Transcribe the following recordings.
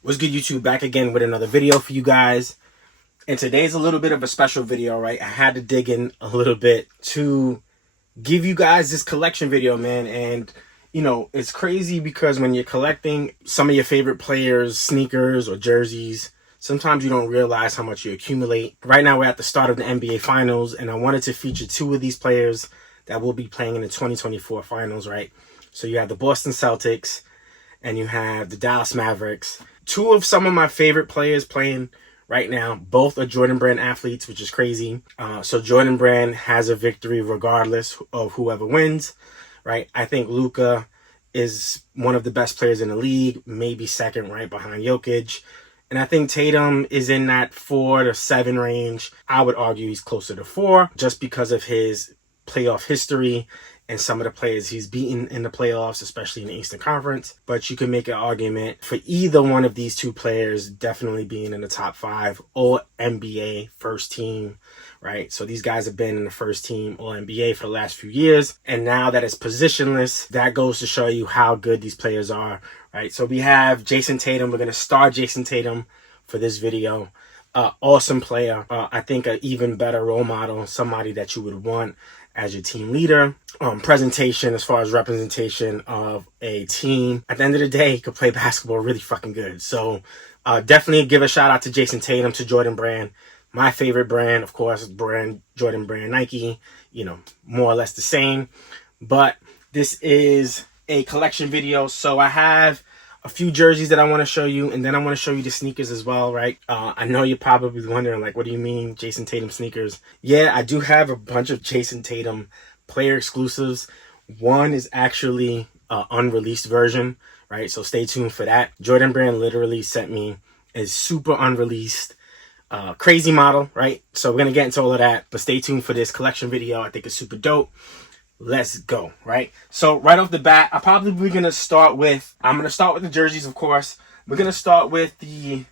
What's good, YouTube? Back again with another video for you guys. And today's a little bit of a special video, right? I had to dig in a little bit to give you guys this collection video, man. And, you know, it's crazy because when you're collecting some of your favorite players' sneakers or jerseys, sometimes you don't realize how much you accumulate. Right now, we're at the start of the NBA Finals, and I wanted to feature two of these players that will be playing in the 2024 Finals, right? So you have the Boston Celtics and you have the Dallas Mavericks. Two of some of my favorite players playing right now. Both are Jordan Brand athletes, which is crazy. So Jordan Brand has a victory regardless of whoever wins, right? I think Luka is one of the best players in the league, maybe second right behind Jokic. And I think Tatum is in that 4 to 7 range. I would argue he's closer to 4 just because of his playoff history and some of the players he's beaten in the playoffs, especially in the Eastern Conference. But you can make an argument for either one of these two players definitely being in the top 5 All NBA first team, right? So these guys have been in the first team All NBA for the last few years. And now that it's positionless, that goes to show you how good these players are, right? So we have Jayson Tatum. We're going to start Jayson Tatum for this video. Awesome player. I think an even better role model, somebody that you would want as your team leader. Presentation as far as representation of a team. At the end of the day, he could play basketball really fucking good. So definitely give a shout out to Jayson Tatum, to Jordan Brand. My favorite brand, of course, Jordan Brand Nike. You know, more or less the same. But this is a collection video. So I have a few jerseys that I want to show you, and then I want to show you the sneakers as well, right? I know you're probably wondering, like, what do you mean Jayson Tatum sneakers? Yeah, I do have a bunch of Jayson Tatum player exclusives. One is actually an unreleased version, right? So stay tuned for that. Jordan Brand literally sent me a super unreleased crazy model, right? So we're going to get into all of that, but stay tuned for this collection video. I think it's super dope. Let's go, right? So right off the bat, I'm going to start with the jerseys, of course. We're going to start with the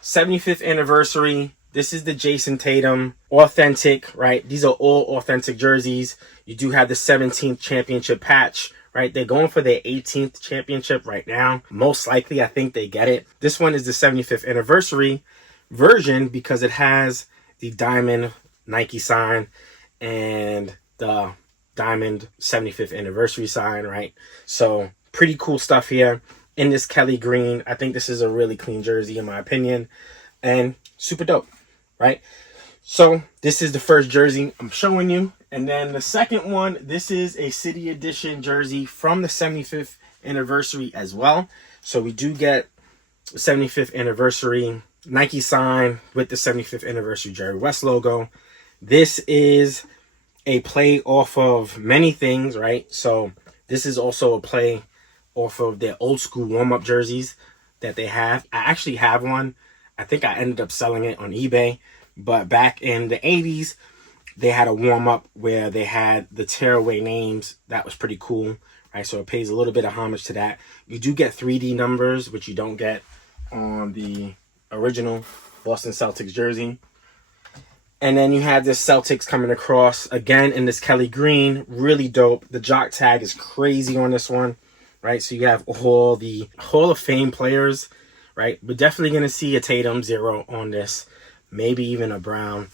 75th anniversary. This is the Jayson Tatum authentic, right? These are all authentic jerseys. You do have the 17th championship patch, right? They're going for their 18th championship right now. Most likely, I think they get it. This one is the 75th anniversary version because it has the diamond Nike sign and the diamond 75th anniversary sign, right? So pretty cool stuff here in this Kelly green. I think this is a really clean jersey in my opinion, and super dope, right? So this is the first jersey I'm showing you, and then the second one, this is a city edition jersey from the 75th anniversary as well. So we do get the 75th anniversary Nike sign with the 75th anniversary Jerry West logo. This is a play off of many things, right? So this is also a play off of their old school warm-up jerseys that they have. I actually have one. I think I ended up selling it on eBay. But back in the 80s, they had a warm-up where they had the tearaway names. That was pretty cool, right? So it pays a little bit of homage to that. You do get 3D numbers, which you don't get on the original Boston Celtics jersey. And then you have this Celtics coming across again in this Kelly green. Really dope. The jock tag is crazy on this one, right? So you have all the Hall of Fame players, right? We're definitely going to see a Tatum 0 on this. Maybe even a Brown.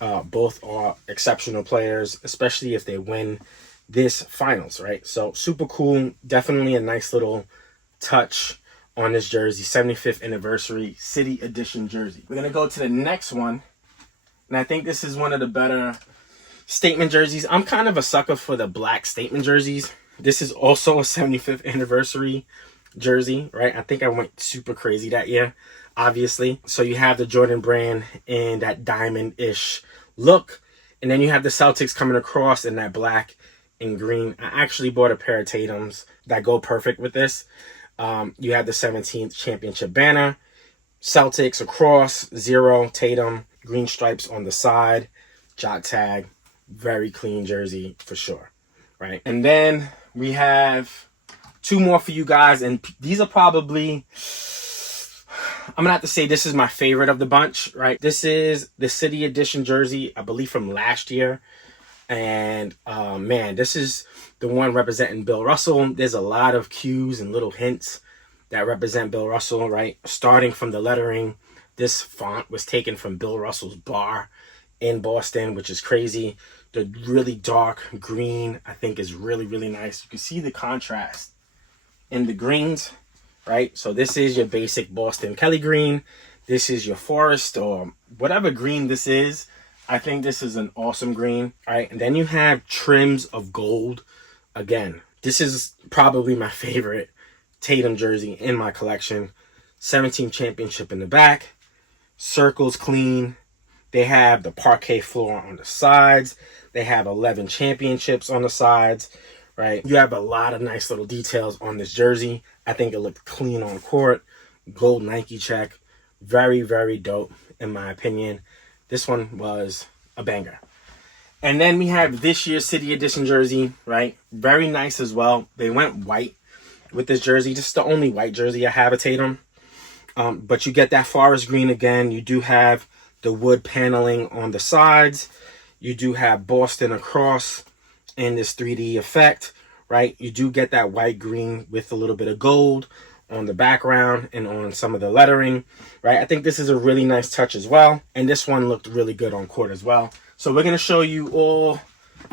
Both are exceptional players, especially if they win this finals, right? So super cool. Definitely a nice little touch on this jersey. 75th anniversary city edition jersey. We're going to go to the next one. And I think this is one of the better statement jerseys. I'm kind of a sucker for the black statement jerseys. This is also a 75th anniversary jersey, right? I think I went super crazy that year, obviously. So you have the Jordan Brand in that diamond-ish look. And then you have the Celtics coming across in that black and green. I actually bought a pair of Tatums that go perfect with this. You have the 17th championship banner. Celtics across, 0, Tatum. Green stripes on the side, jock tag, very clean jersey for sure, right? And then we have two more for you guys, and these are probably, I'm gonna have to say this is my favorite of the bunch, right? This is the city edition jersey, I believe from last year, and man, this is the one representing Bill Russell. There's a lot of cues and little hints that represent Bill Russell, right? Starting from the lettering, this font was taken from Bill Russell's bar in Boston, which is crazy. The really dark green, I think, is really, really nice. You can see the contrast in the greens, right? So this is your basic Boston Kelly green. This is your forest or whatever green this is. I think this is an awesome green, right? And then you have trims of gold. Again, this is probably my favorite Tatum jersey in my collection. 17 championship in the back. Circles clean. They have the parquet floor on the sides. They have 11 championships on the sides, right? You have a lot of nice little details on this jersey. I think it looked clean on court. Gold Nike check. Very, very dope, in my opinion. This one was a banger. And then we have this year's City Edition jersey, right? Very nice as well. They went white with this jersey. This is the only white jersey I have of Tatum. But you get that forest green again. You do have the wood paneling on the sides. You do have Boston across in this 3D effect, right? You do get that white green with a little bit of gold on the background and on some of the lettering, right? I think this is a really nice touch as well. And this one looked really good on court as well. So we're going to show you all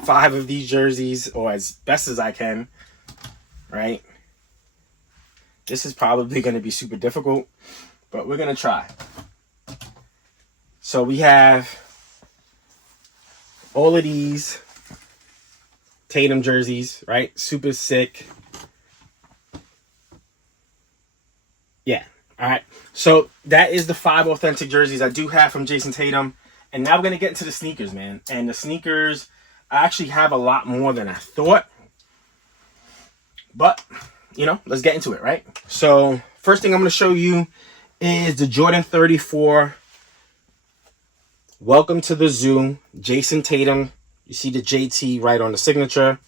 5 of these jerseys, or as best as I can, right? This is probably going to be super difficult, but we're going to try. So we have all of these Tatum jerseys, right? Super sick. Yeah. All right. So that is the 5 authentic jerseys I do have from Jayson Tatum. And now we're going to get into the sneakers, man. And the sneakers, I actually have a lot more than I thought. But, you know, let's get into it, right? So first thing I'm going to show you is the Jordan 34 Welcome to the Zoo, Jayson Tatum. You see the JT right on the signature,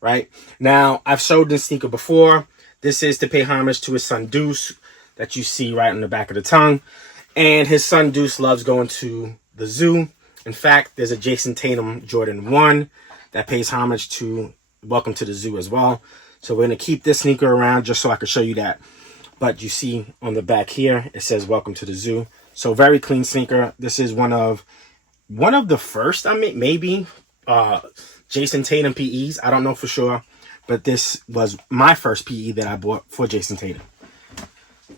right? Now, I've showed this sneaker before. This is to pay homage to his son Deuce that you see right on the back of the tongue. And his son Deuce loves going to the zoo. In fact, there's a Jayson Tatum Jordan 1 that pays homage to Welcome to the Zoo as well. So we're going to keep this sneaker around just so I can show you that. But you see on the back here, it says Welcome to the Zoo. So very clean sneaker. This is one of the first, I mean, maybe Jayson Tatum PEs. I don't know for sure. But this was my first PE that I bought for Jayson Tatum.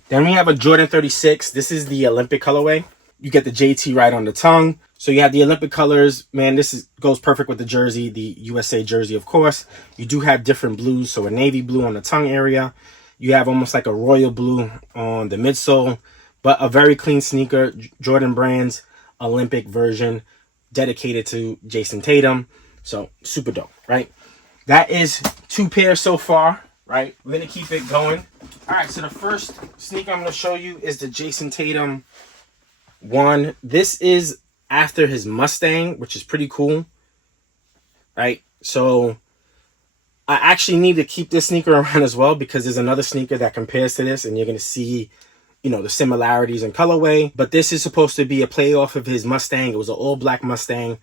Then we have a Jordan 36. This is the Olympic colorway. You get the JT right on the tongue. So you have the Olympic colors. Man, this goes perfect with the jersey, the USA jersey, of course. You do have different blues. So a navy blue on the tongue area. You have almost like a royal blue on the midsole. But a very clean sneaker. Jordan Brand's Olympic version dedicated to Jayson Tatum. So super dope, right? That is 2 pairs so far, right? We're going to keep it going. All right, so the first sneaker I'm going to show you is the Jayson Tatum 1. This is after his Mustang, which is pretty cool, right? So I actually need to keep this sneaker around as well because there's another sneaker that compares to this, and you're going to see, you know, the similarities in colorway. But this is supposed to be a play off of his Mustang. It was an all-black Mustang,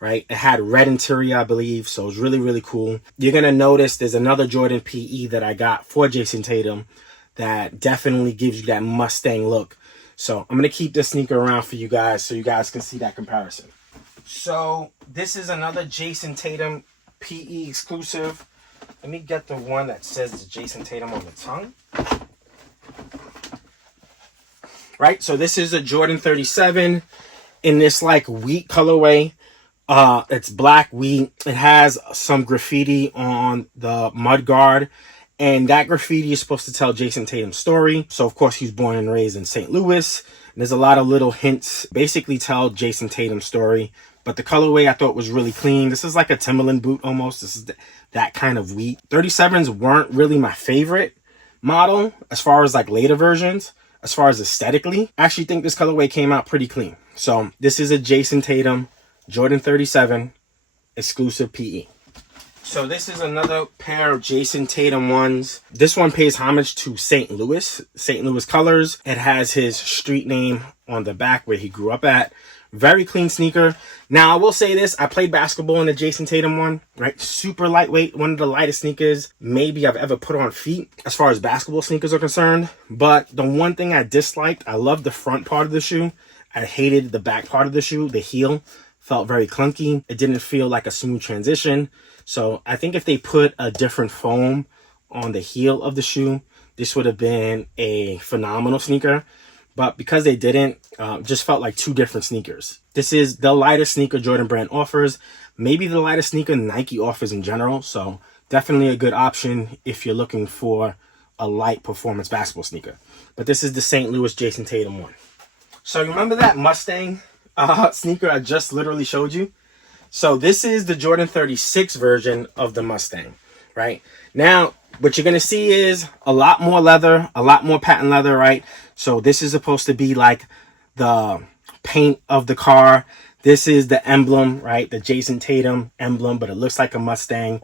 right? It had red interior, I believe, so it was really, really cool. You're going to notice there's another Jordan PE that I got for Jayson Tatum that definitely gives you that Mustang look. So I'm going to keep this sneaker around for you guys so you guys can see that comparison. So this is another Jayson Tatum PE exclusive. Let me get the one that says Jayson Tatum on the tongue. Right, so this is a Jordan 37 in this like wheat colorway. It's black wheat. It has some graffiti on the mudguard. And that graffiti is supposed to tell Jayson Tatum's story. So, of course, he's born and raised in St. Louis. And there's a lot of little hints basically tell Jayson Tatum's story. But the colorway I thought was really clean. This is like a Timberland boot almost. This is that kind of wheat. 37s weren't really my favorite model as far as like later versions. As far as aesthetically, I actually think this colorway came out pretty clean. So this is a Jayson Tatum Jordan 37 exclusive PE. So this is another pair of Jayson Tatum ones. This one pays homage to St. Louis colors. It has his street name on the back where he grew up at. Very clean sneaker. Now, I will say this. I played basketball in the Jayson Tatum one, right? Super lightweight. One of the lightest sneakers maybe I've ever put on feet as far as basketball sneakers are concerned. But the one thing I disliked, I loved the front part of the shoe. I hated the back part of the shoe. The heel felt very clunky. It didn't feel like a smooth transition. So I think if they put a different foam on the heel of the shoe, this would have been a phenomenal sneaker. But because they didn't, just felt like two different sneakers. This is the lightest sneaker Jordan Brand offers. Maybe the lightest sneaker Nike offers in general. So definitely a good option if you're looking for a light performance basketball sneaker. But this is the St. Louis Jayson Tatum one. So you remember that Mustang sneaker I just literally showed you? So this is the Jordan 36 version of the Mustang, right? Now, what you're going to see is a lot more leather, a lot more patent leather, right? So this is supposed to be like the paint of the car. This is the emblem, right? The Jayson Tatum emblem, but it looks like a Mustang.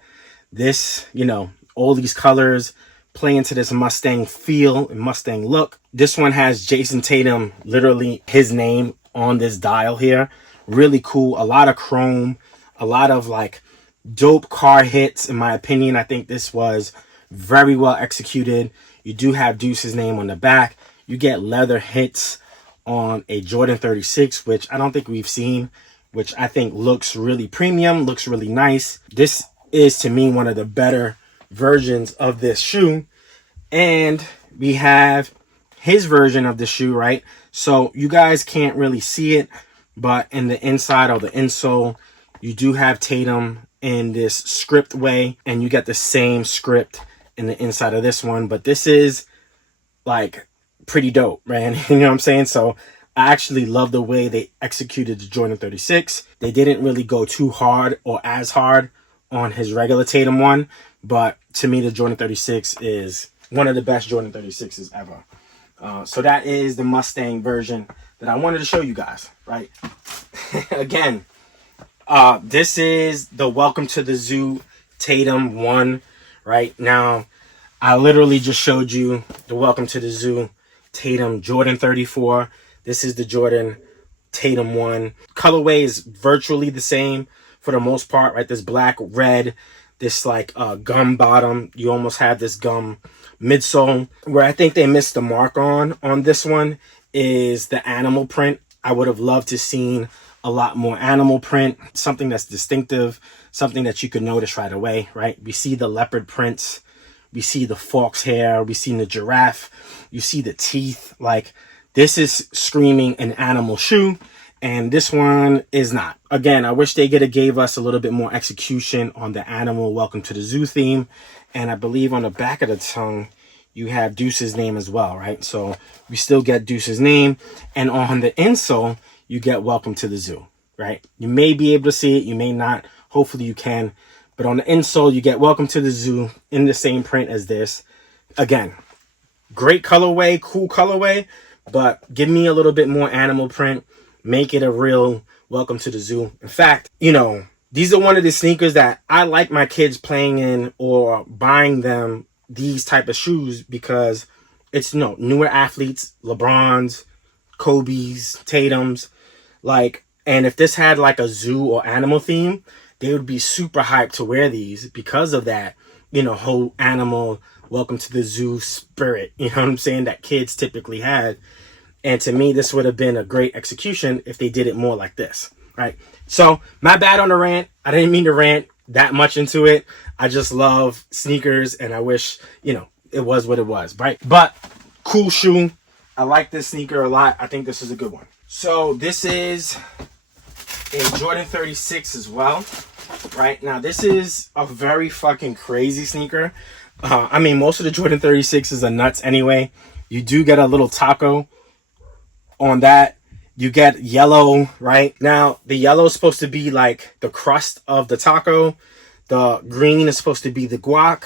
This, you know, all these colors play into this Mustang feel and Mustang look. This one has Jayson Tatum, literally his name on this dial here. Really cool. A lot of chrome, a lot of like dope car hits, in my opinion. I think this was very well executed. You do have Deuce's name on the back. You get leather hits on a Jordan 36, which I don't think we've seen, which I think looks really premium, looks really nice. This is, to me, one of the better versions of this shoe. And we have his version of the shoe, right? So you guys can't really see it, but in the inside or the insole, you do have Tatum in this script way, and you get the same script in the inside of this one. But this is like pretty dope, man. You know what I'm saying? So I actually love the way they executed the Jordan 36. They didn't really go too hard or as hard on his regular Tatum one, but to me, the Jordan 36 is one of the best Jordan 36s ever. So that is the Mustang version that I wanted to show you guys, right? Again, this is the Welcome to the Zoo Tatum 1, right? Now, I literally just showed you the Welcome to the Zoo Tatum Jordan 34. This is the Jordan Tatum 1. Colorway is virtually the same for the most part, right? This black, red, this like gum bottom. You almost have this gum midsole. Where I think they missed the mark on this one is the animal print. I would have loved to seen a lot more animal print, something that's distinctive, something that you could notice right away, right? We see the leopard prints, we see the fox hair, we see the giraffe, you see the teeth. Like, this is screaming an animal shoe, and this one is not. Again, I wish they could have gave us a little bit more execution on the animal Welcome to the Zoo theme. And I believe on the back of the tongue, you have Deuce's name as well, right? So we still get Deuce's name. And on the insole, you get Welcome to the Zoo, right? You may be able to see it, you may not. Hopefully you can. But on the insole, you get Welcome to the Zoo in the same print as this. Again, great colorway, cool colorway, but give me a little bit more animal print. Make it a real Welcome to the Zoo. In fact, you know, these are one of the sneakers that I like my kids playing in or buying them these type of shoes because it's, you know, newer athletes, LeBrons, Kobe's, Tatum's, like, and if this had like a zoo or animal theme, they would be super hyped to wear these because of that, you know, whole animal Welcome to the Zoo spirit, you know what I'm saying, that kids typically had. And to me, this would have been a great execution if they did it more like this, right? So, my bad on the rant. I didn't mean to rant that much into it. I just love sneakers, and I wish, you know, it was what it was, right? But, cool shoe. I like this sneaker a lot. I think this is a good one. So, this is a Jordan 36 as well, right? Now, this is a very fucking crazy sneaker. I mean, most of the Jordan 36s are nuts anyway. You do get a little taco on that. You get yellow, right? Now, the yellow is supposed to be like the crust of the taco. The green is supposed to be the guac.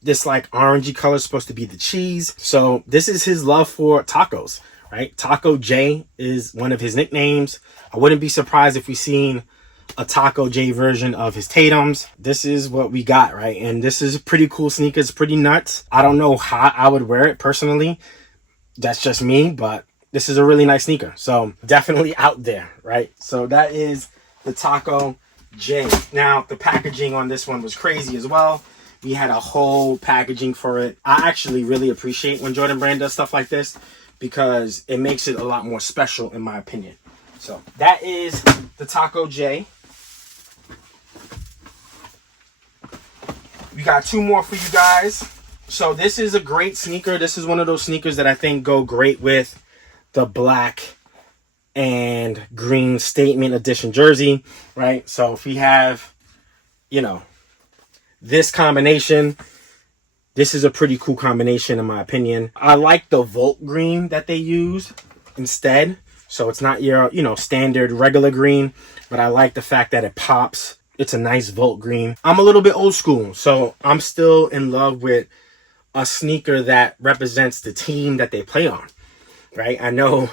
This like orangey color is supposed to be the cheese. So this is his love for tacos, right? Taco J is one of his nicknames. I wouldn't be surprised if we seen a Taco J version of his Tatums. This is what we got, right? And this is a pretty cool sneaker. It's pretty nuts. I don't know how I would wear it personally. That's just me, but this is a really nice sneaker. So definitely out there, right? So that is the Taco J. Now, the packaging on this one was crazy as well. We had a whole packaging for it. I actually really appreciate when Jordan Brand does stuff like this because it makes it a lot more special in my opinion. So that is the Taco J. We got two more for you guys. So this is a great sneaker. This is one of those sneakers that I think go great with the black and green statement edition jersey, right? So if we have, you know, this combination, this is a pretty cool combination in my opinion. I like the Volt green that they use instead. So it's not your, you know, standard regular green, but I like the fact that it pops. It's a nice Volt green. I'm a little bit old school, so I'm still in love with a sneaker that represents the team that they play on, right? I know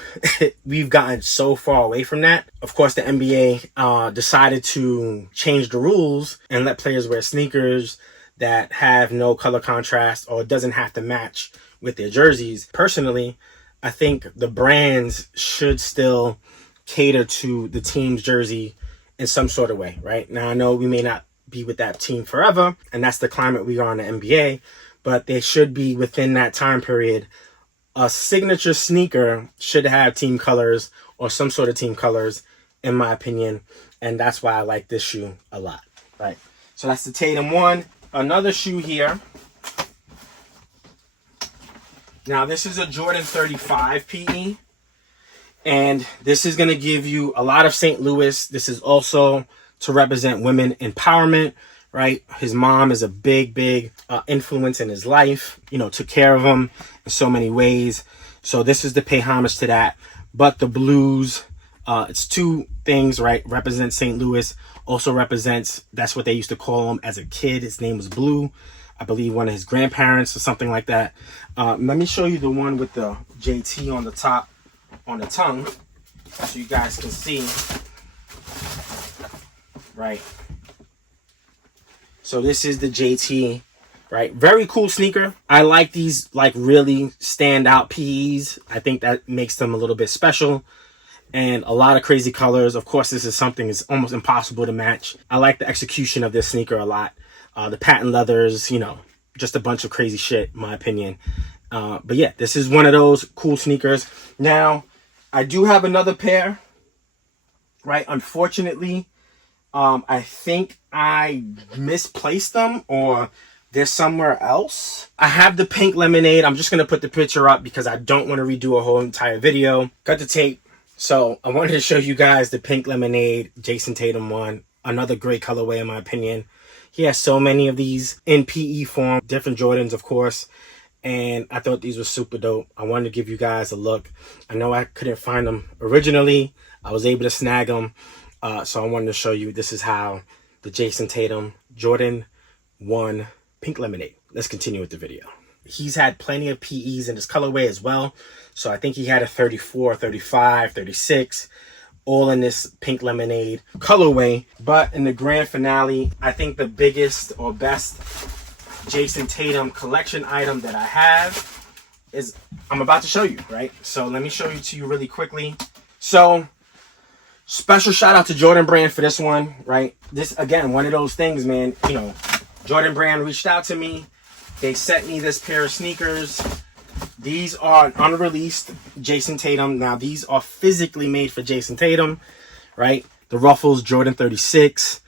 we've gotten so far away from that. Of course, the NBA decided to change the rules and let players wear sneakers that have no color contrast or doesn't have to match with their jerseys. Personally, I think the brands should still cater to the team's jersey in some sort of way, right? Now, I know we may not be with that team forever, and that's the climate we are in the NBA, but they should be within that time period. A signature sneaker should have team colors or some sort of team colors, in my opinion, and that's why I like this shoe a lot, right? So that's the Tatum one. Another shoe here. Now, this is a Jordan 35 PE, and this is going to give you a lot of St. Louis. This is also to represent women empowerment, right? His mom is a big influence in his life, you know, took care of him in so many ways. So this is to pay homage to that. But the blues, it's two things, right? Represents St. Louis, also represents, that's what they used to call him as a kid. His name was Blue. I believe one of his grandparents or something like that. Let me show you the one with the JT on the top, on the tongue, so you guys can see, right? So this is the JT, right? Very cool sneaker. I like these like really stand out PEs. I think that makes them a little bit special. And a lot of crazy colors. Of course, this is something that's almost impossible to match. I like the execution of this sneaker a lot. The patent leathers, you know, just a bunch of crazy shit, in my opinion. But yeah, this is one of those cool sneakers. Now, I do have another pair, right? Unfortunately, I think I misplaced them or they're somewhere else. I have the pink lemonade. I'm just going to put the picture up because I don't want to redo a whole entire video. Cut the tape. So I wanted to show you guys the pink lemonade Jayson Tatum one. Another great colorway in my opinion. He has so many of these in PE form, different Jordans, of course. And I thought these were super dope. I wanted to give you guys a look. I know I couldn't find them originally. I was able to snag them. So I wanted to show you this is how the Jayson Tatum Jordan 1 Pink Lemonade. Let's continue with the video. He's had plenty of PEs in his colorway as well. So I think he had a 34, 35, 36. All in this pink lemonade colorway. But in the grand finale, I think the biggest or best Jayson Tatum collection item that I have is I'm about to show you, right? So let me show you to you really quickly. So special shout out to Jordan Brand for this one, right? This, again, one of those things, man, you know, Jordan Brand reached out to me. They sent me this pair of sneakers. These are unreleased Jayson Tatum. Now, these are physically made for Jayson Tatum, right? The ruffles, Jordan 36.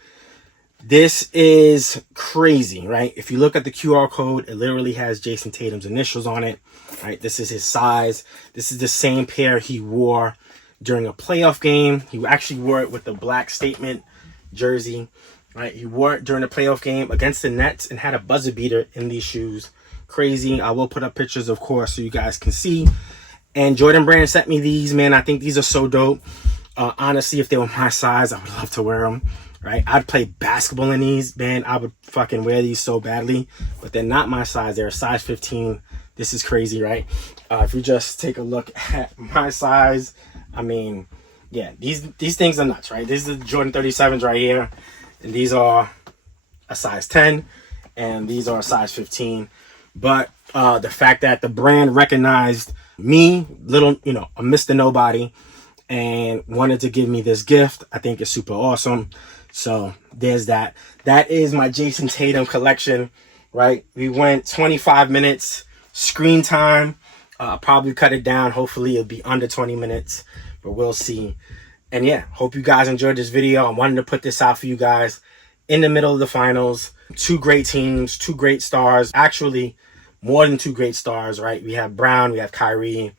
This is crazy, right? If you look at the QR code, it literally has Jayson Tatum's initials on it, right? This is his size. This is the same pair he wore during a playoff game. He actually wore it with the black statement jersey, right? He wore it during a playoff game against the Nets and had a buzzer beater in these shoes. Crazy. I will put up pictures, of course, so you guys can see. And Jordan Brand sent me these, man. I think these are so dope. Honestly, if they were my size, I would love to wear them, right? I'd play basketball in these, man. I would fucking wear these so badly, but they're not my size. They're a size 15. This is crazy, right? If you just take a look at my size, I mean, yeah, these things are nuts, right? These are the Jordan 37s right here, and these are a size 10, and these are a size 15. But the fact that the brand recognized me, little, a Mr. Nobody, and wanted to give me this gift. I think it's super awesome. So there's that. That is my Jayson Tatum collection, right? We went 25 minutes screen time. Probably cut it down. Hopefully it'll be under 20 minutes, but we'll see. And yeah, hope you guys enjoyed this video. I wanted to put this out for you guys in the middle of the finals. Two great teams, two great stars. Actually, more than two great stars, right? We have Brown, we have Kyrie.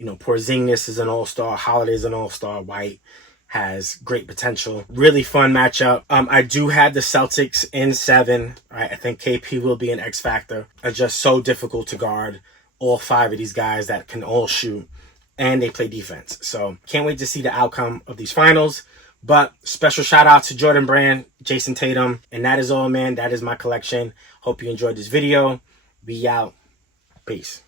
Porzingis is an all-star. Holiday's an all-star. White has great potential. Really fun matchup. I do have the Celtics in 7. Right? I think KP will be an X factor. It's just so difficult to guard all 5 of these guys that can all shoot, and they play defense. So can't wait to see the outcome of these finals. But special shout out to Jordan Brand, Jayson Tatum. And that is all, man. That is my collection. Hope you enjoyed this video. Be out. Peace.